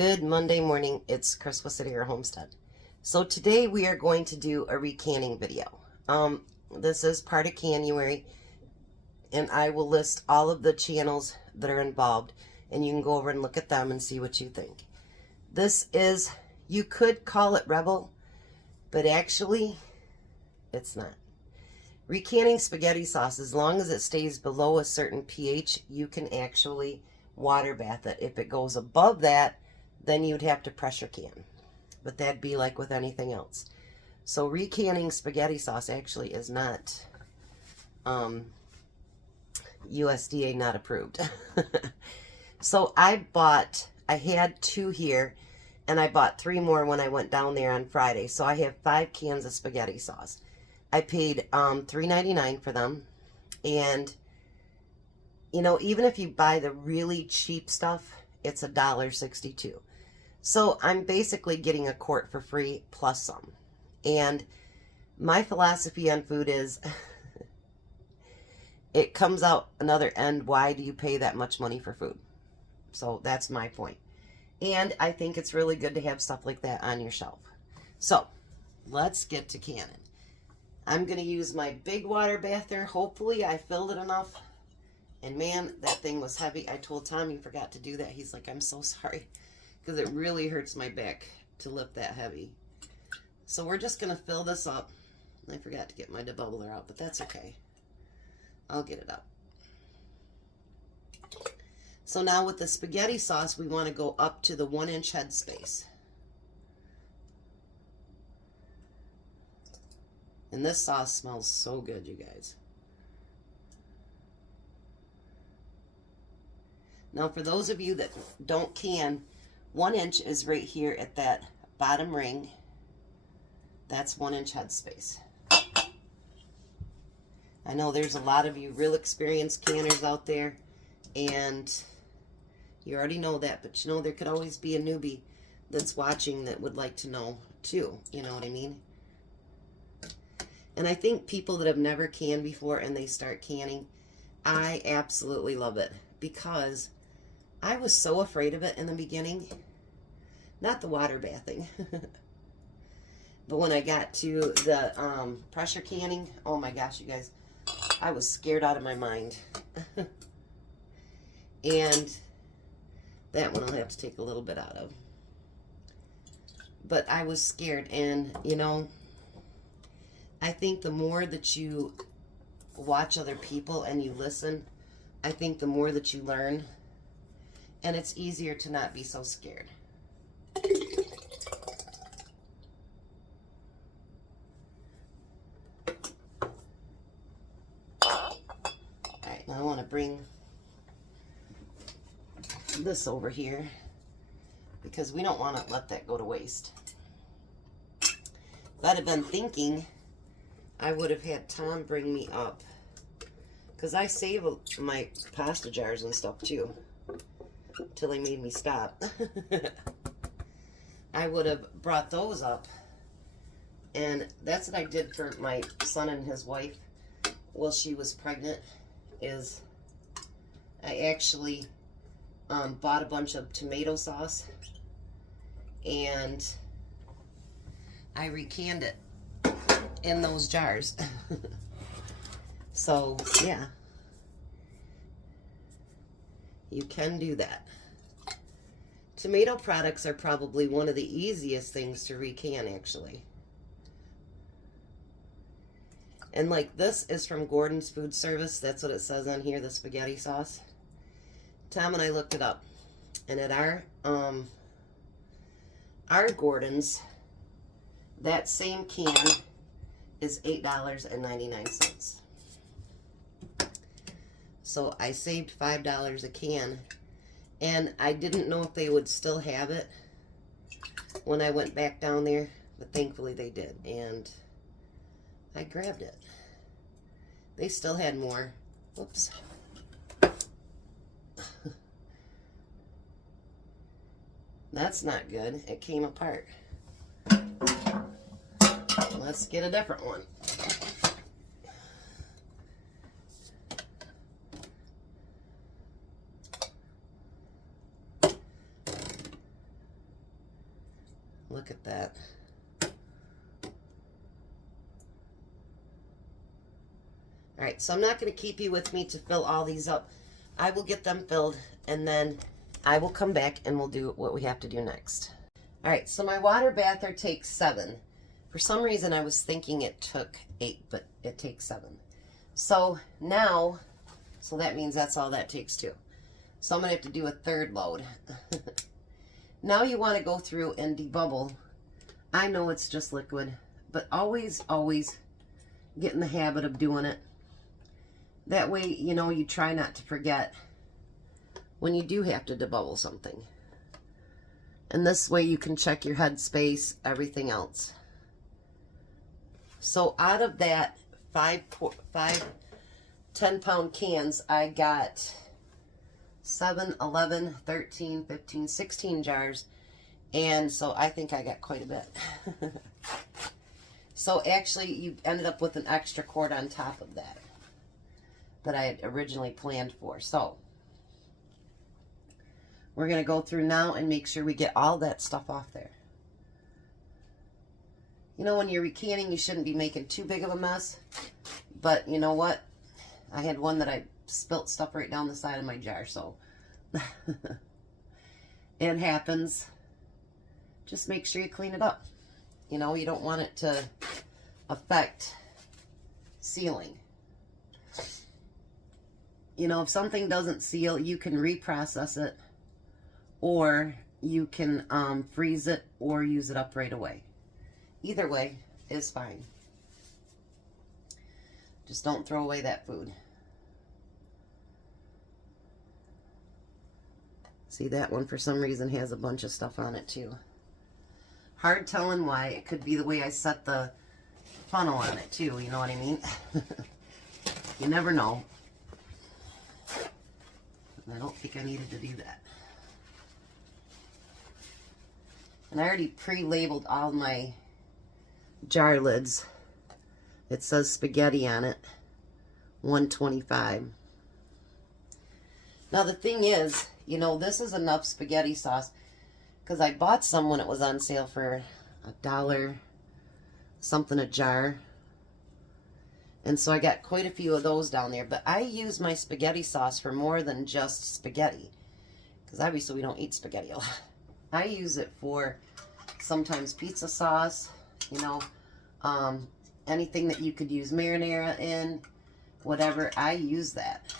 Good Monday morning. It's Chris with City Air Homestead. So today we are going to do a recanning video. This is part of January, and I will list all of the channels that are involved, and you can go over and look at them and see what you think. This is, you could call it Rebel, but actually it's not. Recanning spaghetti sauce, as long as it stays below a certain pH, you can actually water bath it. If it goes above that, then you'd have to pressure can. But that'd be like with anything else. So recanning spaghetti sauce actually is not USDA not approved. So I had 2 here, and I bought 3 more when I went down there on Friday. So I have 5 cans of spaghetti sauce. I paid $3.99 for them. And, you know, even if you buy the really cheap stuff, it's $1.62. So I'm basically getting a quart for free plus some. And my philosophy on food is it comes out another end. Why do you pay that much money for food? So that's my point. And I think it's really good to have stuff like that on your shelf. So let's get to canning. I'm going to use my big water bather. Hopefully I filled it enough. And man, that thing was heavy. I told Tom he forgot to do that. He's like, I'm so sorry. Because it really hurts my back to lift that heavy. So we're just going to fill this up. I forgot to get my debubbler out, but that's okay. I'll get it up. So now with the spaghetti sauce, we want to go up to the 1-inch head space. And this sauce smells so good, you guys. Now, for those of you that don't can, 1 inch is right here at that bottom ring. That's 1-inch head space. I know there's a lot of you real experienced canners out there, and you already know that, but you know, there could always be a newbie that's watching that would like to know too. You know what I mean? And I think people that have never canned before and they start canning, I absolutely love it, because I was so afraid of it in the beginning. Not the water bathing. But when I got to the pressure canning, oh my gosh, you guys, I was scared out of my mind. And that one I'll have to take a little bit out of. But I was scared, and you know, I think the more that you watch other people and you listen, I think the more that you learn, and it's easier to not be so scared. Alright, now I want to bring this over here because we don't want to let that go to waste. If I'd have been thinking, I would have had Tom bring me up, because I save my pasta jars and stuff too, till he made me stop. I would have brought those up, and that's what I did for my son and his wife while she was pregnant, is I actually bought a bunch of tomato sauce, and I recanned it in those jars. So yeah, you can do that. Tomato products are probably one of the easiest things to recan, actually. And like, this is from Gordon's Food Service. That's what it says on here, the spaghetti sauce. Tom and I looked it up, and at our Gordon's, that same can is $8.99. So I saved $5 a can, and I didn't know if they would still have it when I went back down there, but thankfully they did, and I grabbed it. They still had more. Whoops. That's not good. It came apart. Let's get a different one. look at that. All right, so I'm not going to keep you with me to fill all these up. I will get them filled, and then I will come back and we'll do what we have to do next. All right, so my water bather takes 7. For some reason, I was thinking it took 8, but it takes 7. So now, so that means that's all that takes too. So I'm going to have to do a 3rd load. Now you want to go through and debubble. I know it's just liquid, but always, always get in the habit of doing it. That way, you know, you try not to forget when you do have to debubble something. And this way you can check your head space, everything else. So out of that 5 10-pound cans, I got 7, 11, 13, 15, 16 jars. And so I think I got quite a bit. So actually you ended up with an extra quart on top of that I had originally planned for. So we're going to go through now and make sure we get all that stuff off there. You know, when you're recanning, you shouldn't be making too big of a mess. But you know what? I had one that I spilt stuff right down the side of my jar, so it happens. Just make sure you clean it up. You know, you don't want it to affect sealing. You know, if something doesn't seal, you can reprocess it, or you can freeze it or use it up right away. Either way is fine. Just don't throw away that food. See, that one for some reason has a bunch of stuff on it too. Hard telling why. It could be the way I set the funnel on it too, you know what I mean? You never know. I don't think I needed to do that. And I already pre-labeled all my jar lids. It says spaghetti on it, 125. Now the thing is, you know, this is enough spaghetti sauce because I bought some when it was on sale for $1 something a jar. And so I got quite a few of those down there. But I use my spaghetti sauce for more than just spaghetti, because obviously we don't eat spaghetti a lot. I use it for sometimes pizza sauce, you know, anything that you could use marinara in, whatever, I use that.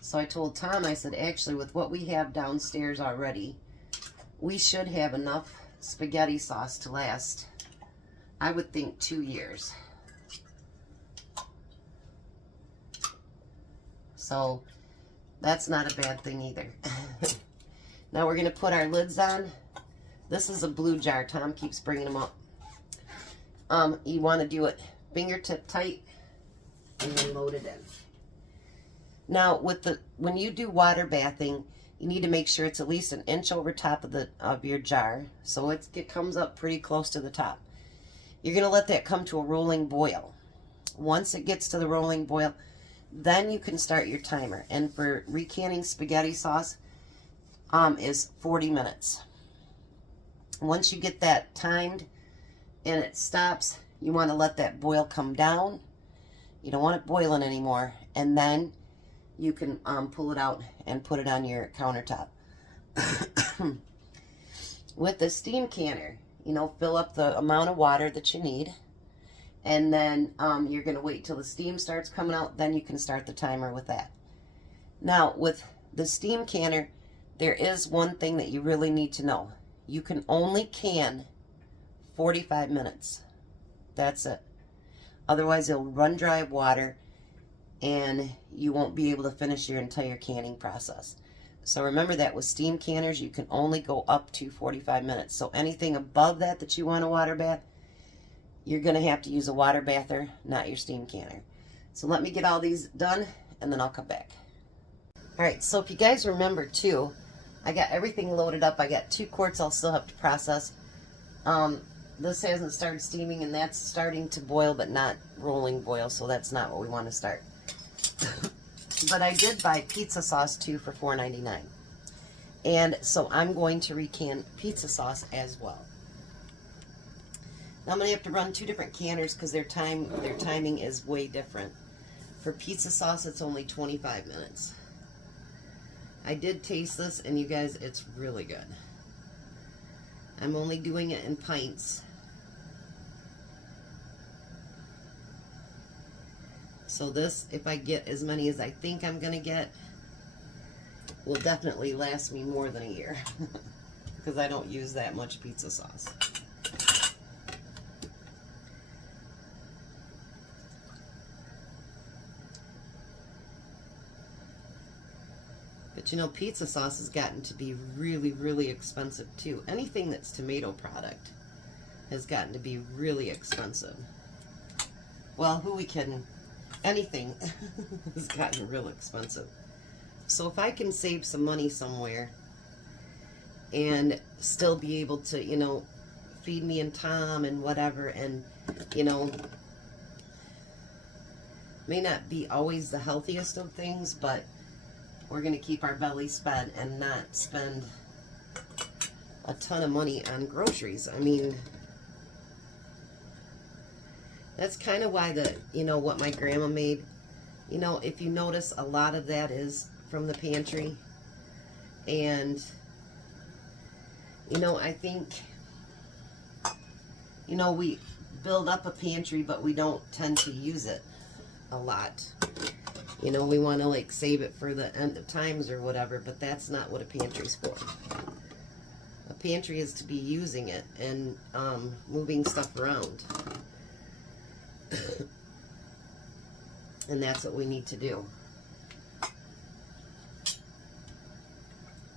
So I told Tom, I said, actually, with what we have downstairs already, we should have enough spaghetti sauce to last, I would think, 2 years. So that's not a bad thing either. Now we're going to put our lids on. This is a blue jar. Tom keeps bringing them up. You want to do it fingertip tight and then load it in. Now when you do water bathing, you need to make sure it's at least 1 inch over top of your jar, so it comes up pretty close to the top. You're going to let that come to a rolling boil. Once it gets to the rolling boil, then you can start your timer. And for recanning spaghetti sauce is 40 minutes. Once you get that timed and it stops, you want to let that boil come down. You don't want it boiling anymore. And then you can pull it out and put it on your countertop. With the steam canner, you know, fill up the amount of water that you need. And then you're going to wait till the steam starts coming out. Then you can start the timer with that. Now, with the steam canner, there is one thing that you really need to know. You can only can 45 minutes. That's it. Otherwise, it'll run dry of water, and you won't be able to finish your entire canning process. So remember that with steam canners, you can only go up to 45 minutes. So anything above that you want a water bath, you're going to have to use a water bather, not your steam canner. So let me get all these done, and then I'll come back. All right, so if you guys remember too, I got everything loaded up. I got 2 quarts I'll still have to process. This hasn't started steaming, and that's starting to boil, but not rolling boil, so that's not what we want to start. But I did buy pizza sauce too for $4.99. And so I'm going to recan pizza sauce as well. Now I'm going to have to run 2 different canners because their timing is way different. For pizza sauce, it's only 25 minutes. I did taste this, and you guys, it's really good. I'm only doing it in pints. So this, if I get as many as I think I'm going to get, will definitely last me more than a year. Because I don't use that much pizza sauce. But you know, pizza sauce has gotten to be really, really expensive too. Anything that's tomato product has gotten to be really expensive. Well, who we kidding? Anything has gotten real expensive. So if I can save some money somewhere and still be able to, you know, feed me and Tom and whatever, and, you know, may not be always the healthiest of things, but we're going to keep our bellies fed and not spend a ton of money on groceries. I mean, that's kind of why you know, what my grandma made, you know, if you notice, a lot of that is from the pantry. And, you know, I think, you know, we build up a pantry, but we don't tend to use it a lot. You know, we want to like save it for the end of times or whatever, but that's not what a pantry's for. A pantry is to be using it and moving stuff around. And that's what we need to do.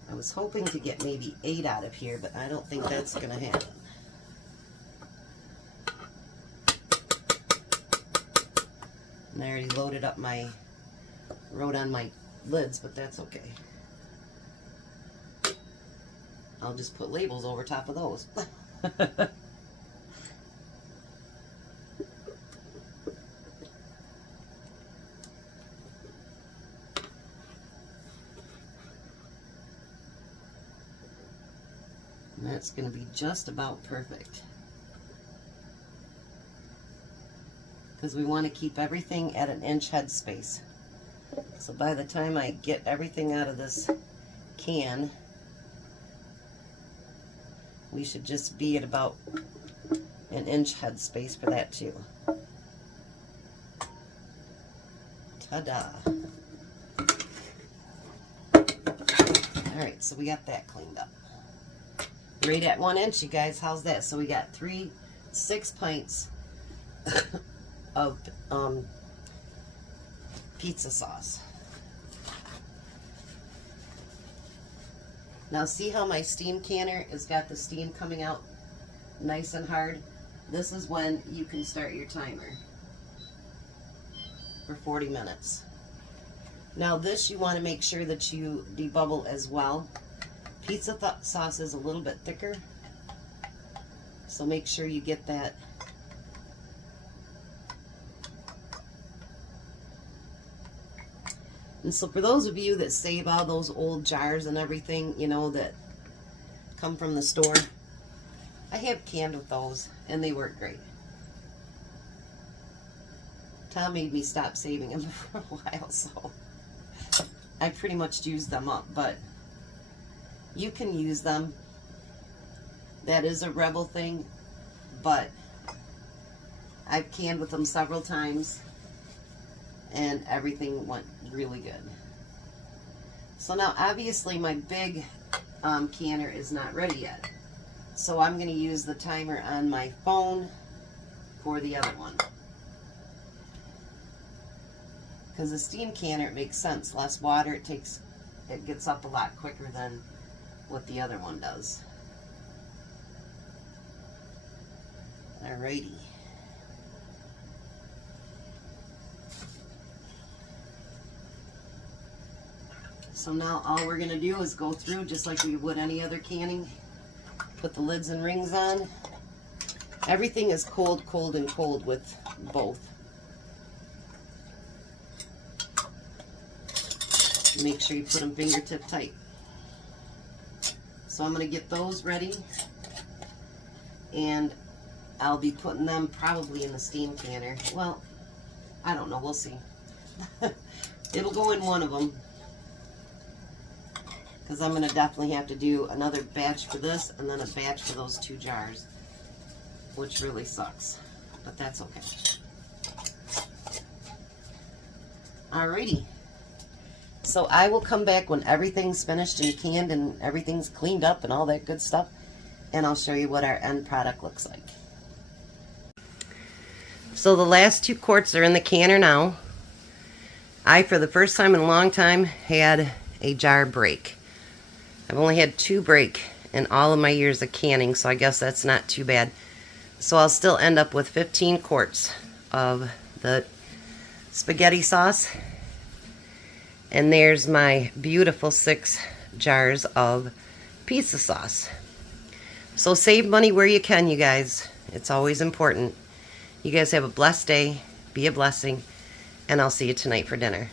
I was hoping to get maybe 8 out of here, but I don't think that's going to happen. And I already loaded up wrote on my lids, but that's okay. I'll just put labels over top of those. And that's going to be just about perfect. Because we want to keep everything at an inch head space. So by the time I get everything out of this can, we should just be at about an inch head space for that too. Ta-da! Alright, so we got that cleaned up. Right at 1 inch, you guys. How's that? So we got 6 pints of pizza sauce. Now see how my steam canner has got the steam coming out nice and hard? This is when you can start your timer for 40 minutes. Now this, you want to make sure that you debubble as well. Pizza sauce is a little bit thicker, so make sure you get that. And so for those of you that save all those old jars and everything, you know, that come from the store, I have canned with those, and they work great. Tom made me stop saving them for a while, so I pretty much used them up, but you can use them. That is a Rebel thing, but I've canned with them several times, and everything went really good. So now obviously my big canner is not ready yet, so I'm going to use the timer on my phone for the other one, because the steam canner, it makes sense, less water, it gets up a lot quicker than what the other one does. Alrighty. So now all we're going to do is go through just like we would any other canning. Put the lids and rings on. Everything is cold, cold, and cold with both. Make sure you put them fingertip tight. So I'm going to get those ready, and I'll be putting them probably in the steam canner. Well, I don't know. We'll see. It'll go in one of them, because I'm going to definitely have to do another batch for this and then a batch for those 2 jars, which really sucks, but that's okay. Alrighty. So I will come back when everything's finished and canned and everything's cleaned up and all that good stuff, and I'll show you what our end product looks like. So the last 2 quarts are in the canner now. I, for the first time in a long time, had a jar break. I've only had 2 break in all of my years of canning, so I guess that's not too bad. So I'll still end up with 15 quarts of the spaghetti sauce. And there's my beautiful 6 jars of pizza sauce. So save money where you can, you guys. It's always important. You guys have a blessed day. Be a blessing. And I'll see you tonight for dinner.